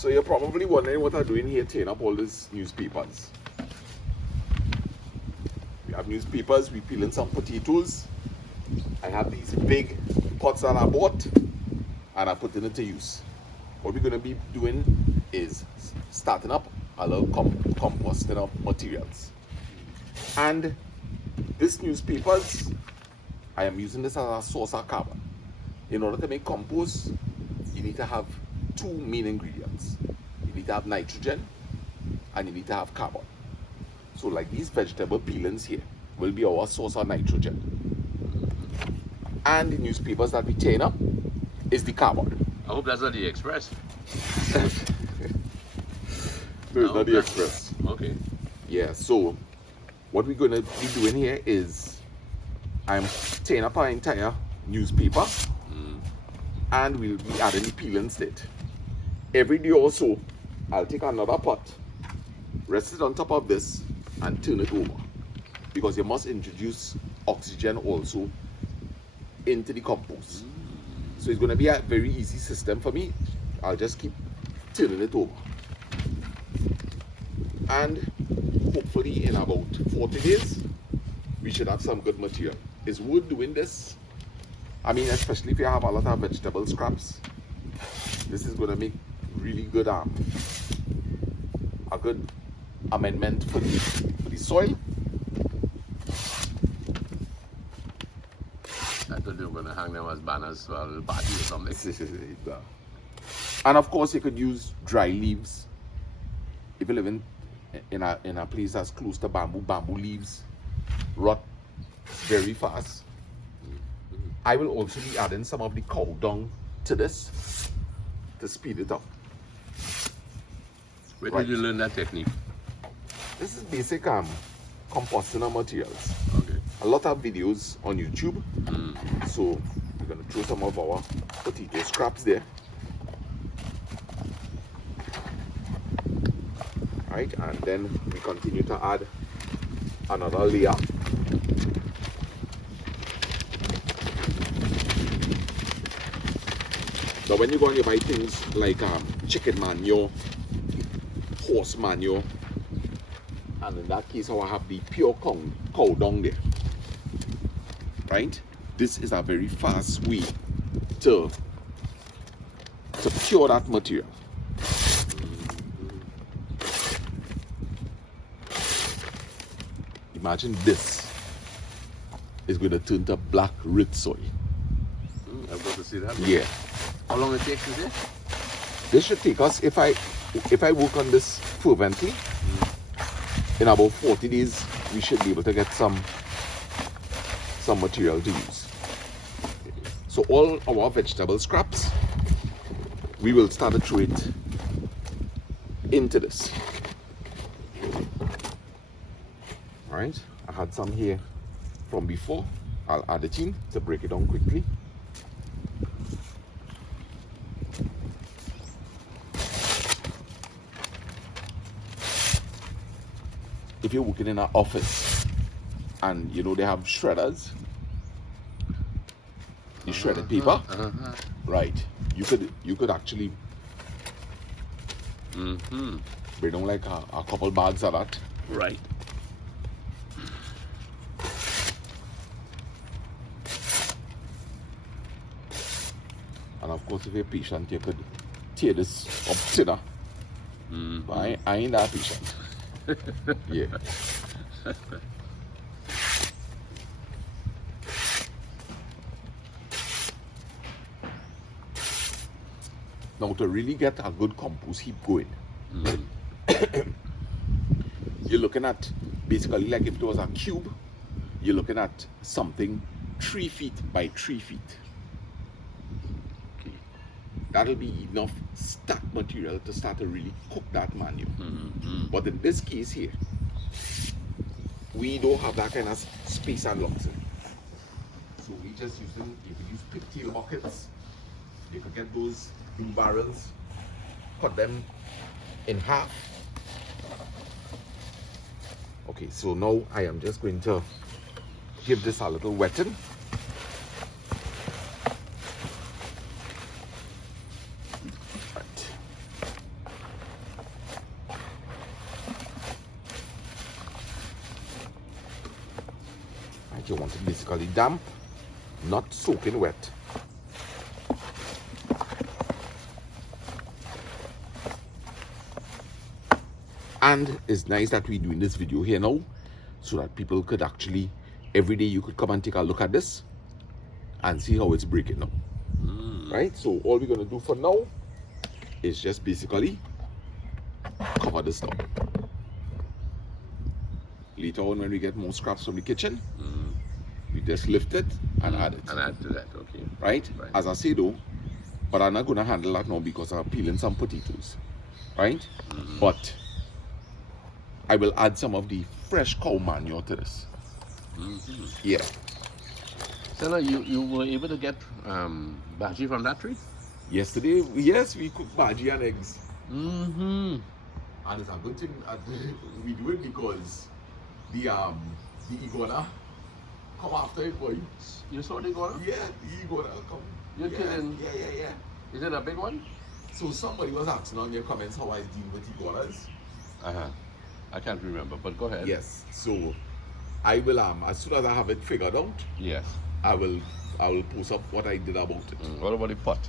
So you're probably wondering what I'm doing here, tearing up all these newspapers. We have newspapers, we peeling some potatoes. I have these big pots that I bought and I'm putting it to use. What we're going to be doing is starting up a little composting of materials. And this newspapers, I am using this as a source of carbon. In order to make compost, you need to have two main ingredients. You need to have nitrogen and you need to have carbon. So like these vegetable peelings here will be our source of nitrogen. And the newspapers that we chain up is the carbon. I hope that's not the Express. No, it's not the Express. Okay. Yeah, so what we're going to be doing here is I'm tearing up our entire newspaper and we'll be adding the peelings to it. Every day or so, I'll take another pot, rest it on top of this and turn it over, because you must introduce oxygen also into the compost. So it's going to be a very easy system for me. I'll just keep turning it over. And hopefully in about 40 days, we should have some good material. It's worth doing this. I mean, especially if you have a lot of vegetable scraps. This is going to make really good a good amendment for the soil. I thought they were going to hang them as banners for a little party or something. And of course, you could use dry leaves. If you live in a place that's close to bamboo leaves rot very fast. I will also be adding some of the cow dung to this to speed it up. Where did you learn that technique? This is basic composting of materials. Okay. A lot of videos on YouTube. So we're going to throw some of our potato scraps there. Right, and then we continue to add another layer. Now when you go and you buy things like chicken manure, horse manure, and in that case I will have the pure cow dung there. Right? This is a very fast way to cure that material. Imagine this is going to turn to black red soil. I've got to see that. Yeah. How long it takes, is it? This should take us, if I work on this fervently, in about 40 days, we should be able to get some material to use. So all our vegetable scraps, we will start to throw it into this. Alright, I had some here from before. I'll add it in to break it down quickly. If you're working in an office and you know they have shredders, the shredded paper, right? You could actually bring down like a couple bags of that. Right. And of course, if you're patient, you could tear this up thinner. But I ain't that patient. Yeah. Now to really get a good compost heap going, you're looking at basically like if it was a cube, you're looking at something 3 feet by 3 feet. Okay. That'll be enough stack material to start to really cook that manure. But in this case here, we don't have that kind of space and luxury. So we just using, you could use pigtail buckets. You could get those blue barrels, cut them in half. Okay, so now I am just going to give this a little wetting. Right. you want it basically damp, not soaking wet. And it's nice that we're doing this video here now, so that people could actually, every day you could come and take a look at this and see how it's breaking now. Right? So all we're going to do for now is just basically cover this down. Later on, when we get more scraps from the kitchen, we just lift it and add it. And add to that, okay. Right? As I say though, but I'm not going to handle that now because I'm peeling some potatoes. Right? But I will add some of the fresh cow manure to this. Yeah. So now you were able to get bhaji from that tree? Yesterday, yes, we cooked bhaji and eggs. Mm-hmm. And it's a good thing we do it because the iguana come after it, boy. You saw the iguana? Yeah, the iguana come. You're kidding? Yeah. Is it a big one? So somebody was asking on your comments how I deal with iguanas. I can't remember, but go ahead. Yes. So I will as soon as I have it figured out, Yes. I will post up what I did about it. What about the pot?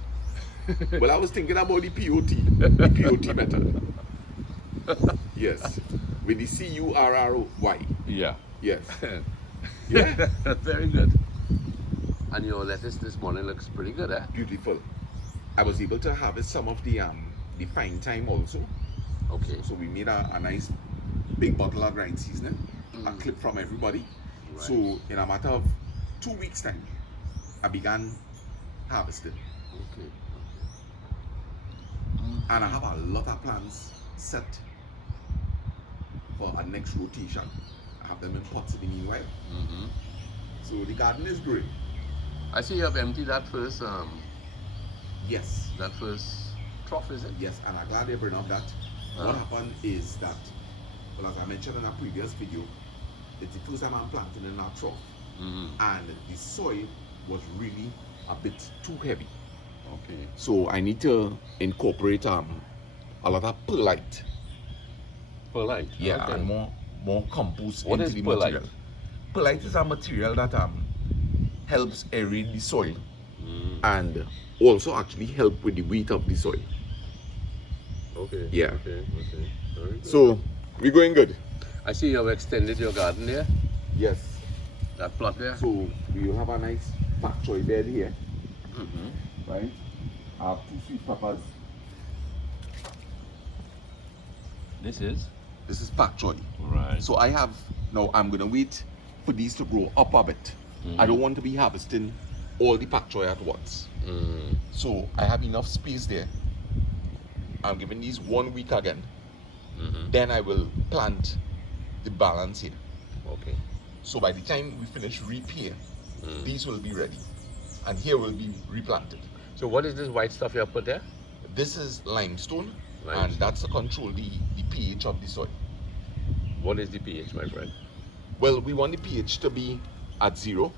Well, I was thinking about the POT method. Yes. With the CURRY. Yeah. Yes. Yeah. Very good. And your lettuce this morning looks pretty good, eh? Beautiful. I was able to harvest some of the fine thyme also. Okay. So we made a nice big bottle of grind seasoning, a clip from everybody. Right. So in a matter of 2 weeks time, I began harvesting. Okay. And I have a lot of plans set for a next rotation. I have them in pots in the meanwhile. So the garden is growing. I see you have emptied that first Yes. that first trough, is it? Yes, and I'm glad they bring up that. What happened is that, well, as I mentioned in a previous video, it's the first time I'm planting in a trough. And the soil was really a bit too heavy. Okay. So I need to incorporate a lot of perlite. Perlite? Yeah, Okay. and more compost What into is the perlite? material. Perlite is a material that helps aerate the soil and also actually help with the weight of the soil. Okay. Yeah. Okay. Very good. So we're going good. I see you have extended your garden there. Yes. That plot there. So we will have a nice pak choy bed here. Right? I have 2 sweet peppers. This is? This is pak choy. Right. So I have, now I'm gonna wait for these to grow up a bit. I don't want to be harvesting all the pak choy at once. So I have enough space there. I'm giving these 1 week again. Then I will plant the balance here. Okay. So by the time we finish reap here, these will be ready. And here will be replanted. So what is this white stuff you have put there? This is limestone, Limestone. and that's to control the pH of the soil. What is the pH, my friend? Well, we want the pH to be at 0,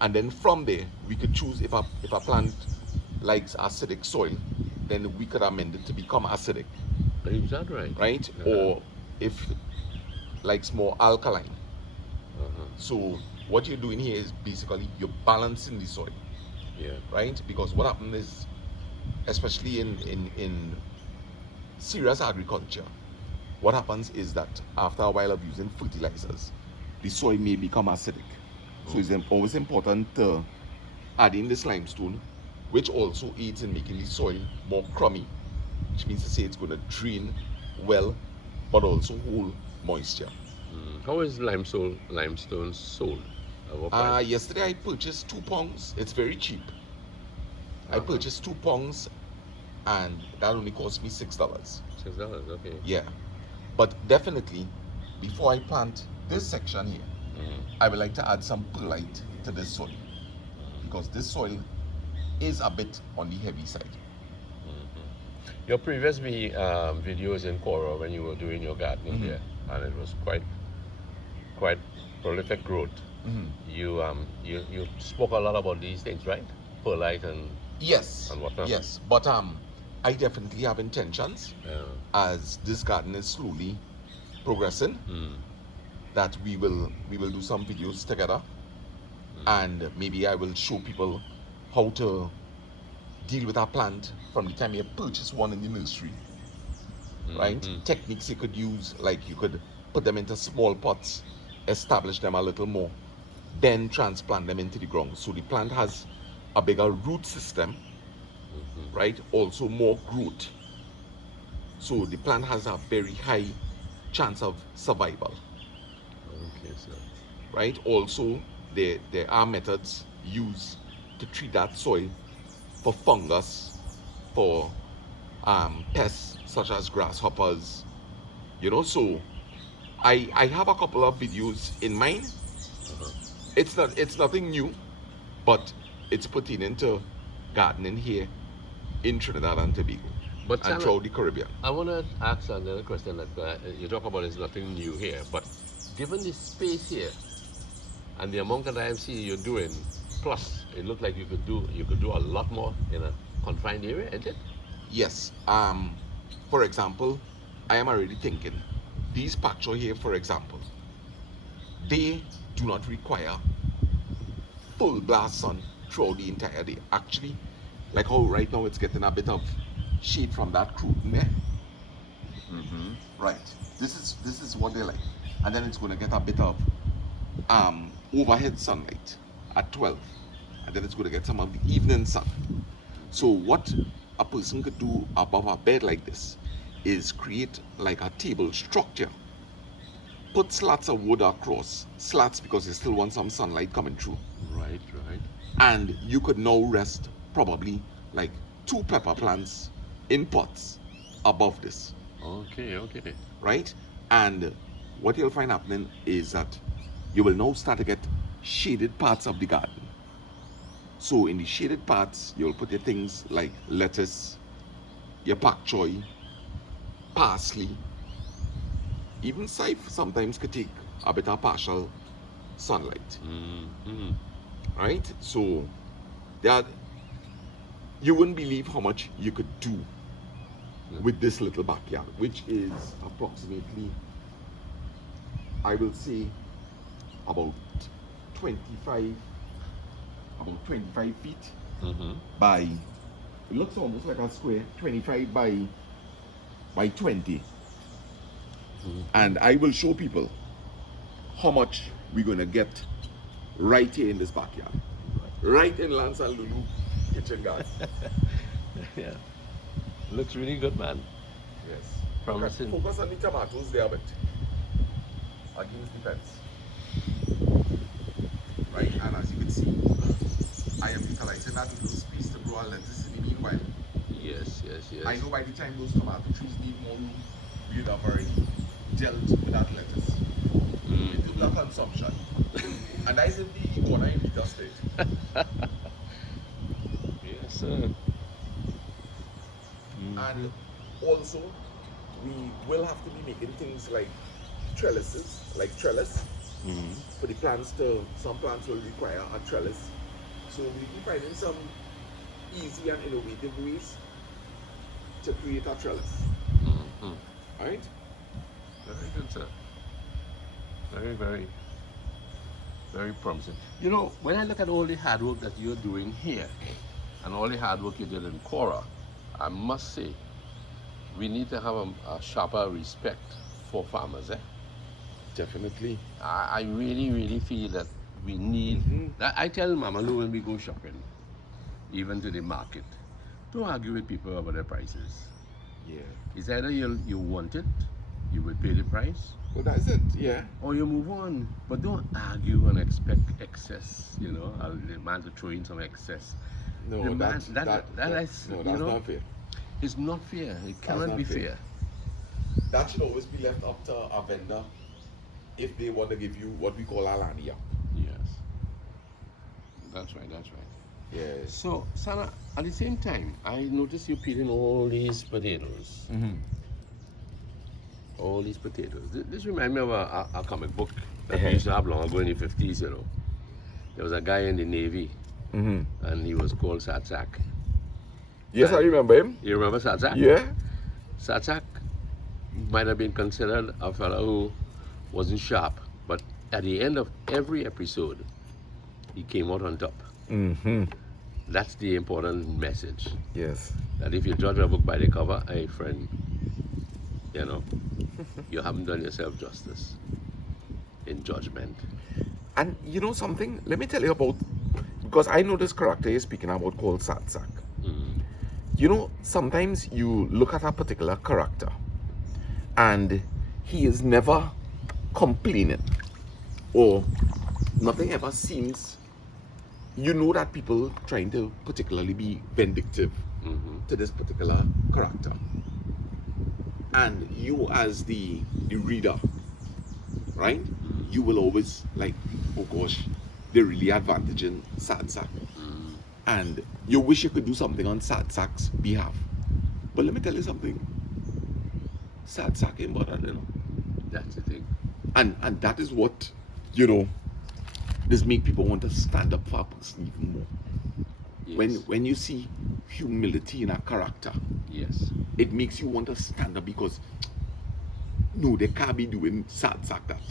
and then from there we could choose if a plant likes acidic soil, then we could amend it to become acidic, Is that right? right? Or if likes more alkaline. So what you're doing here is basically you're balancing the soil, Yeah. right? Because what happens is, especially in serious agriculture, what happens is that after a while of using fertilizers, the soil may become acidic. So it's always important to add in this limestone, which also aids in making the soil more crummy, which means to say it's going to drain well, but also hold moisture. How is limestone sold? What price? Yesterday I purchased 2 pounds. It's very cheap. I purchased 2 pounds, and that only cost me $6. $6, okay. Yeah, but definitely before I plant this section here, I would like to add some perlite to this soil, because this soil is a bit on the heavy side. Your previous videos in Cora when you were doing your gardening there, and it was quite prolific growth. You spoke a lot about these things, right? Perlite and Yes, and whatnot. yes, but I definitely have intentions as this garden is slowly progressing that we will do some videos together and maybe I will show people how to deal with a plant from the time you purchase one in the nursery, right? Techniques you could use, like you could put them into small pots, establish them a little more, then transplant them into the ground. So the plant has a bigger root system, right? Also more growth. So the plant has a very high chance of survival. Okay, sir. Right? Also, there are methods used to treat that soil for fungus, for pests such as grasshoppers. You know, so I have a couple of videos in mind. It's nothing new, but it's pertaining to gardening here in Trinidad and Tobago But and Sana, throughout the Caribbean. I want to ask another question that you talk about is nothing new here, but given the space here and the amount that I see you're doing, plus it looked like you could do a lot more in a confined area, isn't it? Yes. For example, I am already thinking these patches here, for example, they do not require full blast sun throughout the entire day. Actually, like how right now it's getting a bit of shade from that crude in there. Right. This is what they like, and then it's going to get a bit of overhead sunlight at 12, and then it's going to get some of the evening sun. So what a person could do above a bed like this is create like a table structure. Put slats of wood across, slats because you still want some sunlight coming through. Right, right. And you could now rest probably like 2 pepper plants in pots above this. Okay, okay. Right? And what you'll find happening is that you will now start to get shaded parts of the garden. So in the shaded parts, you'll put your things like lettuce, your pak choy, parsley, even scythe sometimes could take a bit of partial sunlight. Right? So that you wouldn't believe how much you could do with this little backyard, which is approximately, I will say, about 25 feet by, it looks almost like a square, 25 by 20. And I will show people how much we're going to get right here in this backyard, right in Lance and Lulu kitchen garden. Yeah. Looks really good, man. Yes. Promising. Focus on the tomatoes there a bit against the fence. Right, and as you can see, I am utilizing that little space to grow a lettuce in the meanwhile. Yes, yes, yes. I know by the time those tomato trees need more room, we'd have already dealt with that lettuce. Into that consumption. And that is in the corner in Vita State. Yes, sir. And also, we will have to be making things like trellises, like trellis. For the plants to, some plants will require a trellis. So we'll be finding some easy and innovative ways to create a trellis. Alright? Very good, sir. Very, very, very promising. You know, when I look at all the hard work that you're doing here and all the hard work you did in Cora, I must say, we need to have a sharper respect for farmers. Definitely. I really, really feel that we need. I tell Mama Lou when we go shopping, even to the market, don't argue with people about their prices. Yeah. It's either you want it, you will pay the price, Well, that's it, yeah. or you move on. But don't argue and expect excess, you know, the man to throw in some excess. No, The man- that's that- is, no, you that's know, not fair. It's not fair. It cannot not be fair. fair. That should always be left up to a vendor if they want to give you what we call a lania. Yes. That's right, that's right. Yes. So, Sana, at the same time, I noticed you peeling all these potatoes. All these potatoes. This reminds me of a comic book that we used to have long ago in the 50s, you know. There was a guy in the Navy, and he was called Satsak. Yes, I remember him. You remember Satsak? Yeah. Satsak might have been considered a fellow who wasn't sharp, but at the end of every episode, he came out on top. Mm-hmm. That's the important message. Yes. That if you judge a book by the cover, hey friend, you know, you haven't done yourself justice in judgment. And you know something? Let me tell you about, because I know this character you're speaking about called Satsak. Mm. You know, sometimes you look at a particular character and he is never complaining, or nothing ever seems, you know, that people trying to particularly be vindictive to this particular character. And you as the reader, right? You will always like, oh gosh, they're really advantaging Sadsak. And you wish you could do something on Sadsak's behalf. But let me tell you something. Sadsak ain't bothered, you know. That's the thing. And that is what, you know, this make people want to stand up for a person even more. Yes. When you see humility in a character, Yes. it makes you want to stand up, because no, they can't be doing Sadsak that.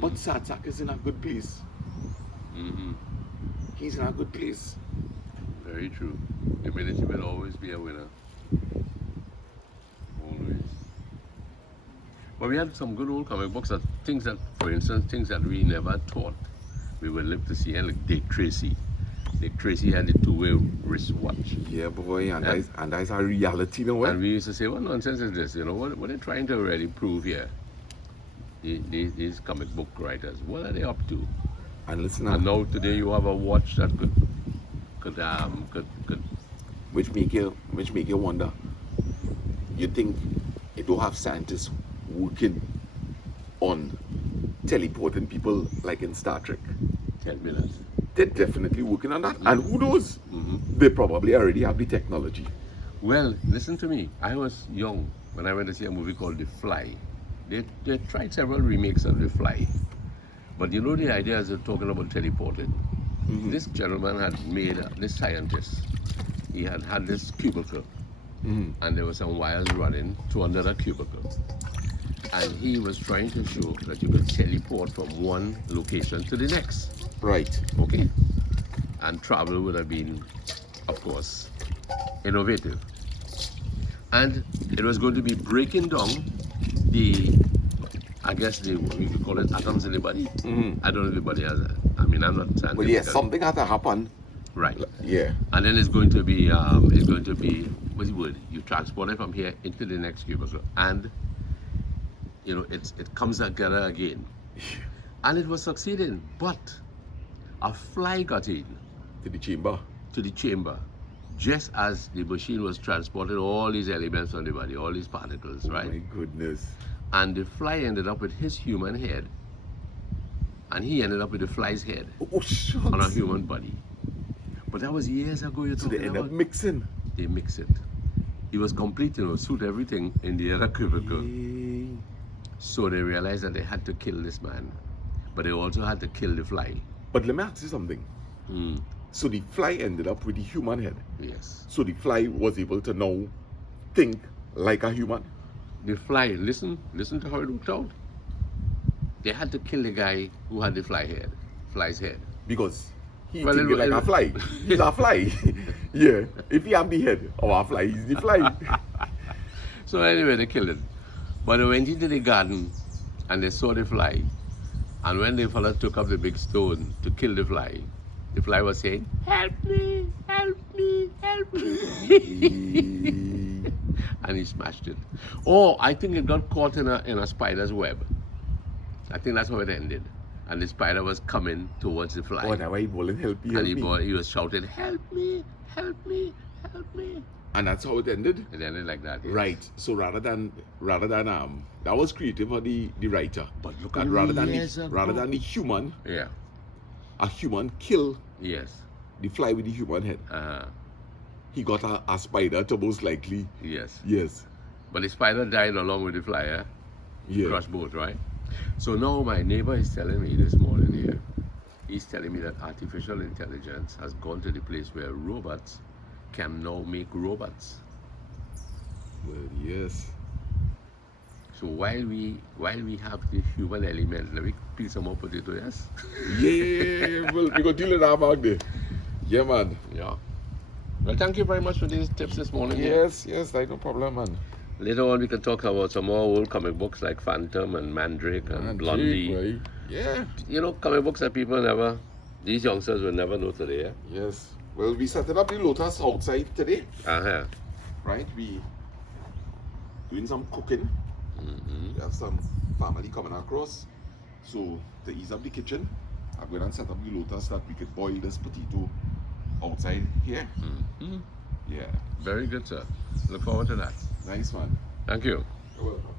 But Sadsak is in a good place. Mm-hmm. He's in a good place. Very true. Humility will always be a winner. Always. But we had some good old comic books that things that, for instance, things that we never thought we would live to see. And like Dick Tracy. Dick Tracy had the two-way wristwatch. Yeah, boy, and Yeah. that's a reality now. And we used to say, what nonsense is this? You know, what are they trying to really prove here? These comic book writers, what are they up to? And listen, And now today you have a watch that could which make you wonder. You think you don't have scientists working on teleporting people like in Star Trek? tell me that. They're definitely working on that. And who knows? They probably already have the technology. Well, listen to me. I was young when I went to see a movie called The Fly. They tried several remakes of The Fly. But you know the idea is they're talking about teleporting. This gentleman had made, this scientist, he had this cubicle. And there were some wires running to another cubicle. And he was trying to show that you could teleport from one location to the next. Right. Okay? And travel would have been, of course, innovative. And it was going to be breaking down the, I guess we could call it atoms in the body. I don't know if the body has that. I mean, I'm not scientific. But yeah, something had to happen. Right. Yeah. And then it's going to be, what's the word? You transport it from here into the next cubicle. And, you know, it comes together again. And it was succeeding. But a fly got in To the chamber. to the chamber just as the machine was transporting all these elements from the body, all these particles, right? My goodness. And the fly ended up with his human head, and he ended up with the fly's head Oh, shucks. on a human body. But that was years ago. You're So they talking end up about. mixing. They mix it. He was complete, you know, suit everything in the other cubicle. Yay. So they realized that they had to kill this man, but they also had to kill the fly. But let me ask you something. So the fly ended up with the human head. Yes. So the fly was able to now think like a human. The fly, listen to how it worked out. They had to kill the guy who had the fly's head. Because he Well, thinking like a fly. He's a fly. Yeah. If he have the head of a fly, he's the fly. So anyway, they killed it. But they went into the garden and they saw the fly. And when the fella took up the big stone to kill the fly was saying, "Help me, help me, help me." And he smashed it. Oh, I think it got caught in a spider's web. I think that's how it ended. And the spider was coming towards the fly. Oh, now he bawling, help me, And help me. he was shouting, "Help me, help me, help me." And that's how it ended. It ended like that. Yes. Right. So rather than that was creative for the writer. But look That at rather years than ago. rather than the human, Yeah. a human kill Yes. the fly with the human head. He got a spider to most likely. Yes. Yes. But the spider died along with the fly, eh? Yeah. Crushed both, right? So now my neighbor is telling me this morning here, he's telling me that artificial intelligence has gone to the place where robots can now make robots. Well, yes. So while we have the human element, let me peel some more potato, yes? Yeah, well, we go deal with that back there. Yeah, man. Yeah. Well, thank you very much for these tips this morning. Yes, like no problem, man. Later on, we can talk about some more old comic books like Phantom and Mandrake and Blondie. Right? Yeah. You know, comic books that people never, these youngsters will never know today. Yeah? Yes. Well, we setting up the lotus outside today, Uh-huh. right? We doing some cooking. Mm-hmm. We have some family coming across. So to ease up the kitchen, I'm going to set up the lotus that we could boil this potato outside here. Mm-hmm. Yeah. Very good, sir. Look forward to that. Nice, man. Thank you. You're welcome.